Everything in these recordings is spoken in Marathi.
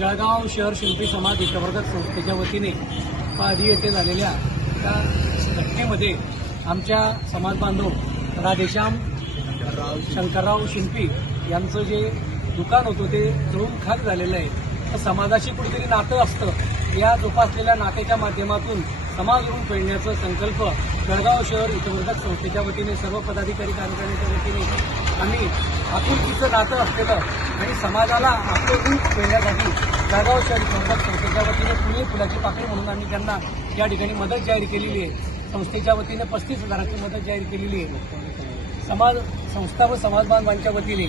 जळगाव शहर शिल्पी समाज हितवर्धक संस्थेच्या वतीने आधी येथे झालेल्या त्या घटनेमध्ये आमच्या समाज बांधव राधेश्याम शंकरराव शिंपी यांचं जे दुकान होतं ते जळून खाक झालेलं आहे. तर समाजाशी कुठेतरी नातं असतं, या जोपासलेल्या नात्याच्या माध्यमातून समाज ऋण फेडण्याचा संकल्प जळगाव शहर हितवर्धक संस्थेच्या वतीने सर्व पदाधिकारी कार्यकारिणीच्या वतीने आम्ही आपुलकीचं नातं असलेलं आणि समाजाला आपलं ऋण फेडण्यासाठी जळगाव शहर हितवर्धक संस्थेच्या वतीने पुणे फुलाची पाकळी म्हणून आम्ही त्यांना या ठिकाणी मदत जाहीर केलेली आहे. संस्थेच्या वतीने 35,000ची मदत जाहीर केलेली आहे. समाज संस्था व समाज बांधवांच्या वतीने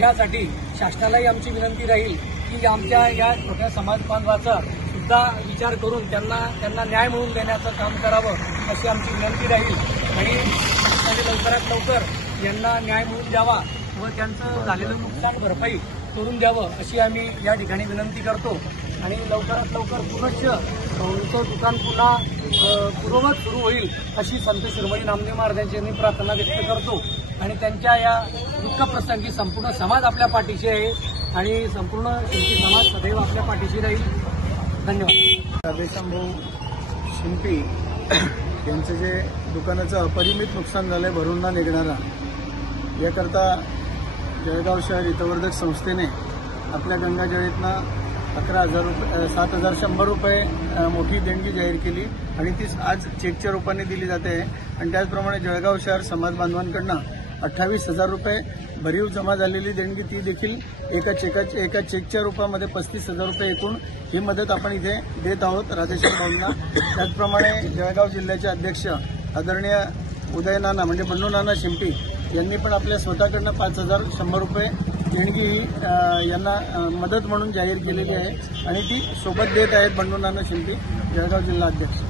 यासाठी शासनालाही आमची विनंती राहील की आमच्या या छोट्या समाज बांधवाचा सुद्धा विचार करून त्यांना न्याय मिळवून देण्याचं काम करावं अशी आमची विनंती राहील आणि शासनाने लवकरात लवकर यांना न्याय मिळवून द्यावा व त्यांचं झालेलं नुकसान भरपाई करून द्यावं अशी आम्ही या ठिकाणी विनंती करतो. आणि लवकरात लवकर पुनश्च तुमचं दुकान पुन्हा पूर्ववत सुरू होईल अशी संत शिरोमणी नामदेव महाराजांची मी प्रार्थना व्यक्त करतो. आणि त्यांच्या या दुःखप्रसंगी संपूर्ण समाज आपल्या पाठीशी आहे आणि संपूर्ण शिंपी समाज सदैव आपल्या पाठीशी राहील. धन्यवाद. राधेश्याम शिंपी यांचं जे दुकानाचं अपरिमित नुकसान झालंय भरून न निघणारा, याकरता जळगाव शहर हितवर्धक संस्थेने आपल्या गंगाजळीतनं 11,000 रुपये 7,100 रुपये मोठी देणगी जाहीर केली आणि ती आज चेकच्या रूपाने दिली जाते. आणि त्याचप्रमाणे जळगाव शहर समाज बांधवांकडनं 28,000 रुपये भरीव जमा झालेली देणगी ती देखील एका चेकच्या रूपामध्ये 35,000 रुपये एकूण ही मदत आपण इथे देत आहोत राधेश्याम भाऊंना. त्याचप्रमाणे जळगाव जिल्ह्याचे अध्यक्ष आदरणीय उदय नाना म्हणजे बन्नू नाना शिंपी यांनी पण आपल्या स्वतःकडनं 5,100 रुपये देणगी ही यांना मदत म्हणून जाहीर केलेली आहे आणि ती सोबत देत आहेत बन्नू नाना शिंपी जळगाव जिल्हा अध्यक्ष.